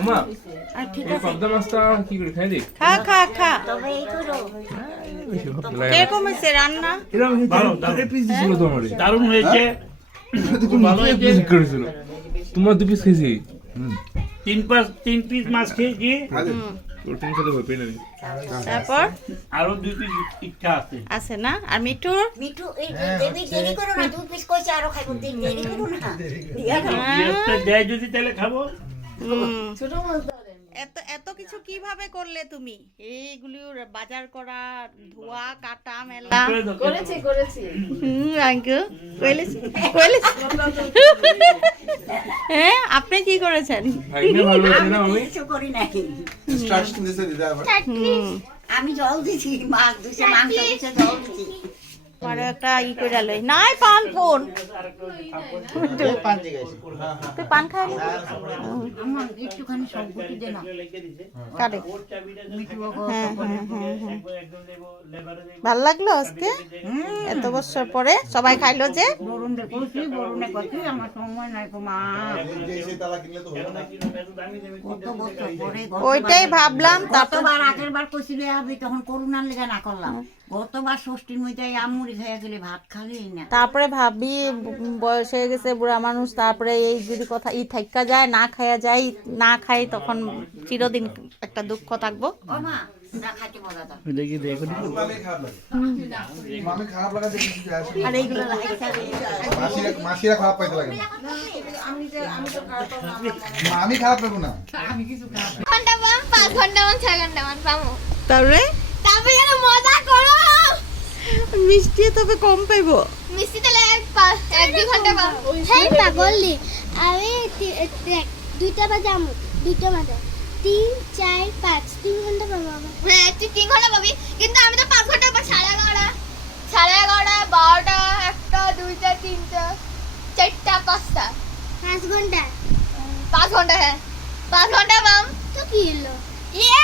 ওমা আর ঠিক আছে পাবদা মাছটা কি করে খাই দিই খা খা খা তবে এই করো বেশি ভালো লাগে না। কীরকম হয়েছে রান্না এরকম হয়েছে, ভালো, দারুণ। এক piece দিছিল তো দারুণ হয়েছে ভালো হয়েছে করেছিল। তোমার দু পিস খেয়েছি তিন পাঁচ তিন পিস মাছ খেয়েছি তারপর আরও দুই পিস ইচ্ছা আছে আছে না আর মিঠুর মিঠু এই দেরি করো না দুই পিস কইছে আরও খাইবো দেরি দেরি করো না দিয়া দাও। পেঁয়াজটা দেয় যদি তাহলে খাব। এত এত কিছু কীভাবে করলে তুমি? এইগুলি বাজার করা ধোয়া কাটা মেলা। করেছি করেছি। হুম আঙ্কু হ্যাঁ আপনি কি করেছেন? কিছু করি নাই। আমি জল দিছি মাছ দিছে মাংস দিছে জল দিছি। পরে একটা ই করে লই। নাই পান কোন তুই পান খাই আমার একটুখানি সব দে না। কাটে। মিঠু হ্যাঁ হ্যাঁ হ্যাঁ। ভালো লাগল আজকে? এত বছর পরে সবাই খাইলো যে? বরুণ কইছি বরুণে কইছি আমার সময় নাই গো মা। ওইটাই ভাবলাম তারপর আগের বার কইছিল তখন করুণার লেগে না করলাম। গতবার ষষ্ঠীর মধ্যে আমুড়ি খাইয়া গেলে ভাত খালি না। তারপরে ভাবি বয়স হয়ে গেছে বুড়া মানুষ তারপরে এই যদি কথা ই থাকা যায় না খাইয়া যায় না খাই তখন চিরদিন একটা দুঃখ থাকব। মা মান মান তারপরে? মিষ্টি তবে কম পাইবো। মিষ্টি তাহলে এক পাঁচ এক দুই ঘণ্টা পাবো হ্যাঁ পাগলি আমি দুইটা বাজে আমু দুইটা বাজে। তিন চার পাঁচ তিন ঘণ্টা পাবো হ্যাঁ তুই তিন ঘণ্টা পাবি কিন্তু আমি তো পাঁচ ঘণ্টা পর সাড়ে এগারোটা। সাড়ে এগারোটা বারোটা একটা দুইটা তিনটা চারটা পাঁচটা। পাঁচ ঘণ্টা। পাঁচ ঘণ্টা হ্যাঁ। পাঁচ ঘণ্টা পাম তো কি এলো ইয়ে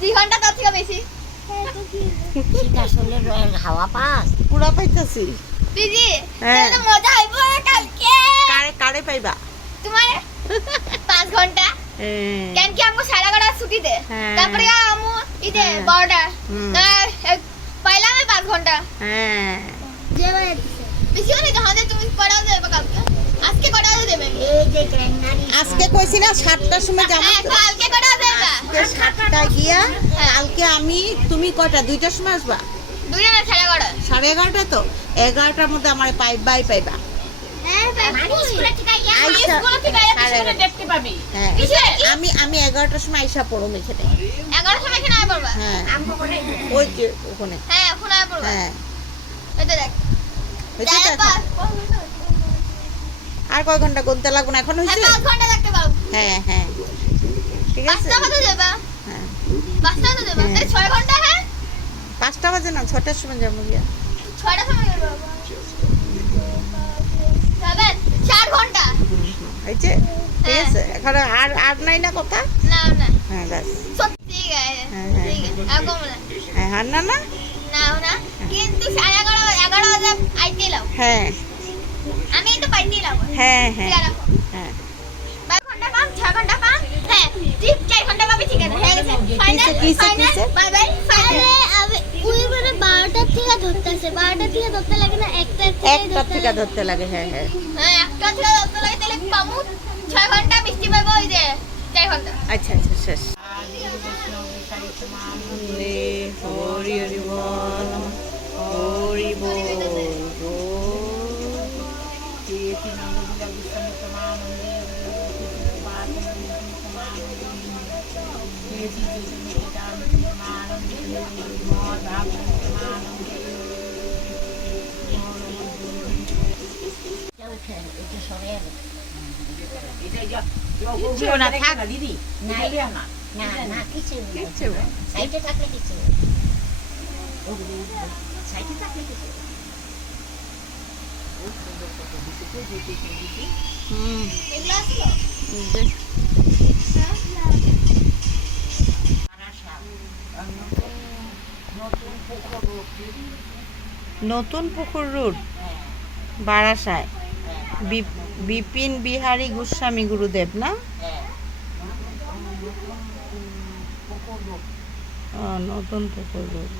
দুই ঘণ্টা তার থেকে বেশি। ঠিক আসলে হাওয়া পাস। পুরা পাইতাছি। দিদি হ্যাঁ। তাহলে মজা হইব কালকে? কারে কারে পাইবা? তোমার পাঁচ ঘণ্টা? হ্যাঁ। কেন কি আমু সাড়ে এগারোটা ছুটি দে? হ্যাঁ। তারপরে আমু ইতে। বারোটা। হুম। পাইলাম পাঁচ ঘণ্টা? বেশি হলে তাহলে তুমি করাও দেবে কালকে। আজকে দেবে। আজকে কইছি না সাতটার সময় যাব কালকে আজকে সাতটায় গিয়া কালকে আমি তুমি কয়টা? দুইটার সময় আসবা? সাড়ে এগারোটা। তো? এগারোটার মধ্যে আমার পাইবাই পাইবা। হ্যাঁ মানে হ্যাঁ আমি আমি এগারোটার সময় আইসা পড়ো এখানে। এগারোটার সময় এখানে আয় পড়বা? হ্যাঁ। আমগো বলে ওই যে ওখানে। হ্যাঁ হ্যাঁ। আর কয় ঘণ্টা গুনতে লাগবে না? এখন হ্যাঁ হয়েছে হ্যাঁ হ্যাঁ। ঠিক আছে? হ্যাঁ। পাঁচটা বাজে যাবা? হ্যাঁ। হ্যাঁ? পাঁচটা বাজে না ছটার সময় যাব গিয়া। চার ঘণ্টা? ঠিক হ্যাঁ। আছে এখন আর আর নাই না কথা? না না হ্যাঁ ব্যাস হ্যাঁ, হ্যাঁ, আর না। হ্যাঁ না না? না না? কিন্তু সাড়ে এগারো এগারো বাজে আইতে হ্যাঁ। আমি তো পাইতে হ্যাঁ হ্যাঁ। কিসে, কিসে? মানে বারোটার থেকে ধরতেছে বারোটার থেকে ধরতে লাগে না একটা থেকে ধরতে লাগে। হ্যাঁ হ্যাঁ। হ্যাঁ একটা থেকে ধরতে লাগে তাহলে পামু ছয় ঘণ্টা মিষ্টি পাবো ওই যে চার ঘণ্টা। আচ্ছা আচ্ছা শেষ। হরি হরি হরি বল হরি বল। কিচ্ছু না থাক দিদি না না না কিছু না না। সাইডে থাকলে কিছু সাইডে থাকলে কিছু হুম। এগুলো আসলো নতুন পুকুর রোড বারাসায়। বিপিন বিহারী গোস্বামী গুরুদেব না? নতুন পুকুর রোড।